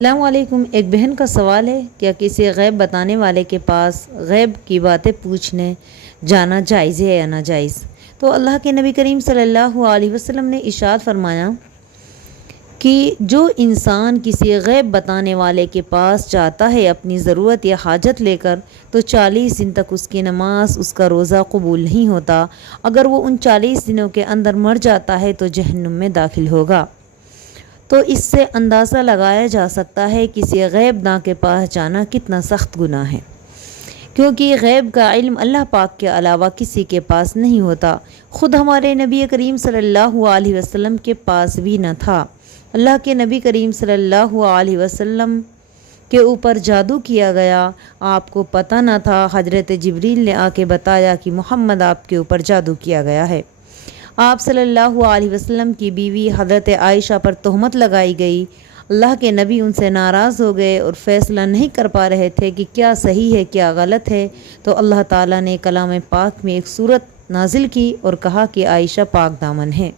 السلام علیکم۔ ایک بہن کا سوال ہے، کیا کسی غیب بتانے والے کے پاس غیب کی باتیں پوچھنے جانا جائز ہے یا ناجائز؟ تو اللہ کے نبی کریم صلی اللہ علیہ وسلم نے ارشاد فرمایا کہ جو انسان کسی غیب بتانے والے کے پاس جاتا ہے اپنی ضرورت یا حاجت لے کر، تو 40 دن تک اس کی نماز، اس کا روزہ قبول نہیں ہوتا۔ اگر وہ ان 40 دنوں کے اندر مر جاتا ہے تو جہنم میں داخل ہوگا۔ تو اس سے اندازہ لگایا جا سکتا ہے کسی غیب داں کے پاس جانا کتنا سخت گناہ ہے، کیونکہ غیب کا علم اللہ پاک کے علاوہ کسی کے پاس نہیں ہوتا۔ خود ہمارے نبی کریم صلی اللہ علیہ وسلم کے پاس بھی نہ تھا۔ اللہ کے نبی کریم صلی اللہ علیہ وسلم کے اوپر جادو کیا گیا، آپ کو پتہ نہ تھا۔ حضرت جبریل نے آ کے بتایا کہ محمد آپ کے اوپر جادو کیا گیا ہے۔ آپ صلی اللہ علیہ وسلم کی بیوی حضرت عائشہ پر تہمت لگائی گئی۔ اللہ کے نبی ان سے ناراض ہو گئے اور فیصلہ نہیں کر پا رہے تھے کہ کیا صحیح ہے کیا غلط ہے، تو اللہ تعالیٰ نے کلام پاک میں ایک سورت نازل کی اور کہا کہ عائشہ پاک دامن ہے۔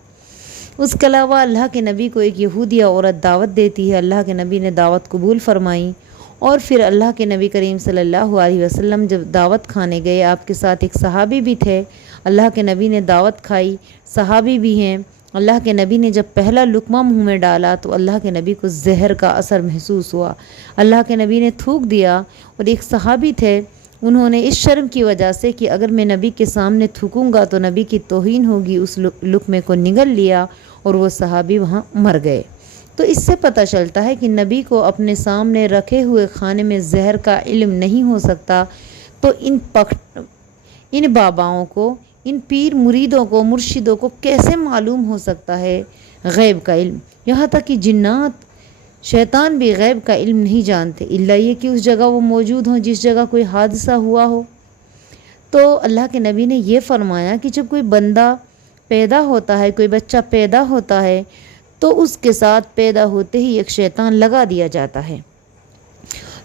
اس کے علاوہ اللہ کے نبی کو ایک یہودیہ عورت دعوت دیتی ہے، اللہ کے نبی نے دعوت قبول فرمائی، اور پھر اللہ کے نبی کریم صلی اللہ علیہ وسلم جب دعوت کھانے گئے، آپ کے ساتھ ایک صحابی بھی تھے، اللہ کے نبی نے دعوت کھائی، صحابی بھی ہیں۔ اللہ کے نبی نے جب پہلا لقمہ منہ میں ڈالا تو اللہ کے نبی کو زہر کا اثر محسوس ہوا۔ اللہ کے نبی نے تھوک دیا، اور ایک صحابی تھے، انہوں نے اس شرم کی وجہ سے کہ اگر میں نبی کے سامنے تھوکوں گا تو نبی کی توہین ہوگی، اس لقمے کو نگل لیا اور وہ صحابی وہاں مر گئے۔ تو اس سے پتہ چلتا ہے کہ نبی کو اپنے سامنے رکھے ہوئے کھانے میں زہر کا علم نہیں ہو سکتا، تو ان باباؤں کو، ان پیر مریدوں کو، مرشدوں کو کیسے معلوم ہو سکتا ہے غیب کا علم؟ یہاں تک کہ جنات، شیطان بھی غیب کا علم نہیں جانتے، الا یہ کہ اس جگہ وہ موجود ہوں جس جگہ کوئی حادثہ ہوا ہو۔ تو اللہ کے نبی نے یہ فرمایا کہ جب کوئی بندہ پیدا ہوتا ہے، کوئی بچہ پیدا ہوتا ہے، تو اس کے ساتھ پیدا ہوتے ہی ایک شیطان لگا دیا جاتا ہے،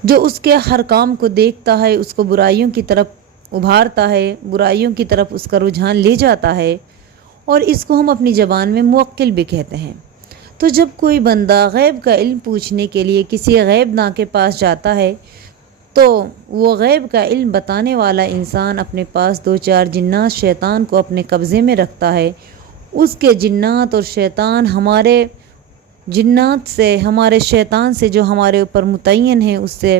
جو اس کے ہر کام کو دیکھتا ہے، اس کو برائیوں کی طرف ابھارتا ہے، برائیوں کی طرف اس کا رجحان لے جاتا ہے، اور اس کو ہم اپنی زبان میں موکل بھی کہتے ہیں۔ تو جب کوئی بندہ غیب کا علم پوچھنے کے لیے کسی غیب داں کے پاس جاتا ہے، تو وہ غیب کا علم بتانے والا انسان اپنے پاس 2-4 جنات شیطان کو اپنے قبضے میں رکھتا ہے۔ اس کے جنات اور شیطان ہمارے جنات سے، ہمارے شیطان سے جو ہمارے اوپر متعین ہیں، اس سے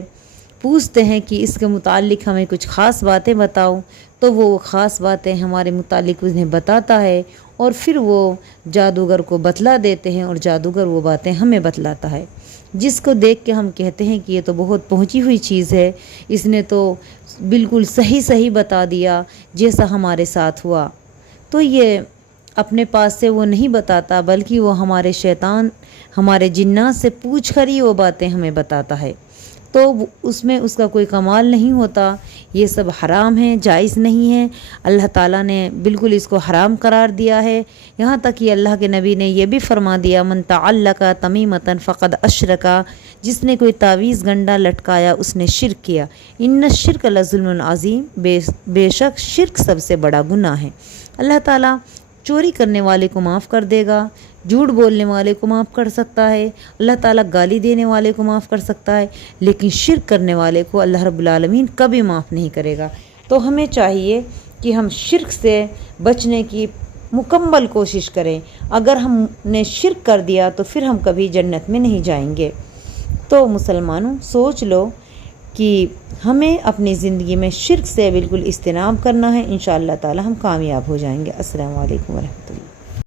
پوچھتے ہیں کہ اس کے متعلق ہمیں کچھ خاص باتیں بتاؤ، تو وہ خاص باتیں ہمارے متعلق انہیں بتاتا ہے، اور پھر وہ جادوگر کو بتلا دیتے ہیں، اور جادوگر وہ باتیں ہمیں بتلاتا ہے، جس کو دیکھ کے ہم کہتے ہیں کہ یہ تو بہت پہنچی ہوئی چیز ہے، اس نے تو بالکل صحیح بتا دیا جیسا ہمارے ساتھ ہوا۔ تو یہ اپنے پاس سے وہ نہیں بتاتا، بلکہ وہ ہمارے شیطان، ہمارے جنات سے پوچھ کر ہی وہ باتیں ہمیں بتاتا ہے، تو اس میں اس کا کوئی کمال نہیں ہوتا۔ یہ سب حرام ہے، جائز نہیں ہے، اللہ تعالیٰ نے بالکل اس کو حرام قرار دیا ہے۔ یہاں تک کہ اللہ کے نبی نے یہ بھی فرما دیا، من تعلق تمیمۃ فقد اشرک، جس نے کوئی تعویذ گنڈا لٹکایا اس نے شرک کیا۔ ان الشرک لظلم عظیم، بے شک شرک سب سے بڑا گناہ ہے۔ اللہ تعالیٰ چوری کرنے والے کو معاف کر دے گا، جھوٹ بولنے والے کو معاف کر سکتا ہے، اللہ تعالیٰ گالی دینے والے کو معاف کر سکتا ہے، لیکن شرک کرنے والے کو اللہ رب العالمین کبھی معاف نہیں کرے گا۔ تو ہمیں چاہیے کہ ہم شرک سے بچنے کی مکمل کوشش کریں۔ اگر ہم نے شرک کر دیا تو پھر ہم کبھی جنت میں نہیں جائیں گے۔ تو مسلمانوں، سوچ لو کہ ہمیں اپنی زندگی میں شرک سے بالکل اجتناب کرنا ہے، انشاءاللہ تعالی ہم کامیاب ہو جائیں گے۔ السلام علیکم ورحمۃ اللہ۔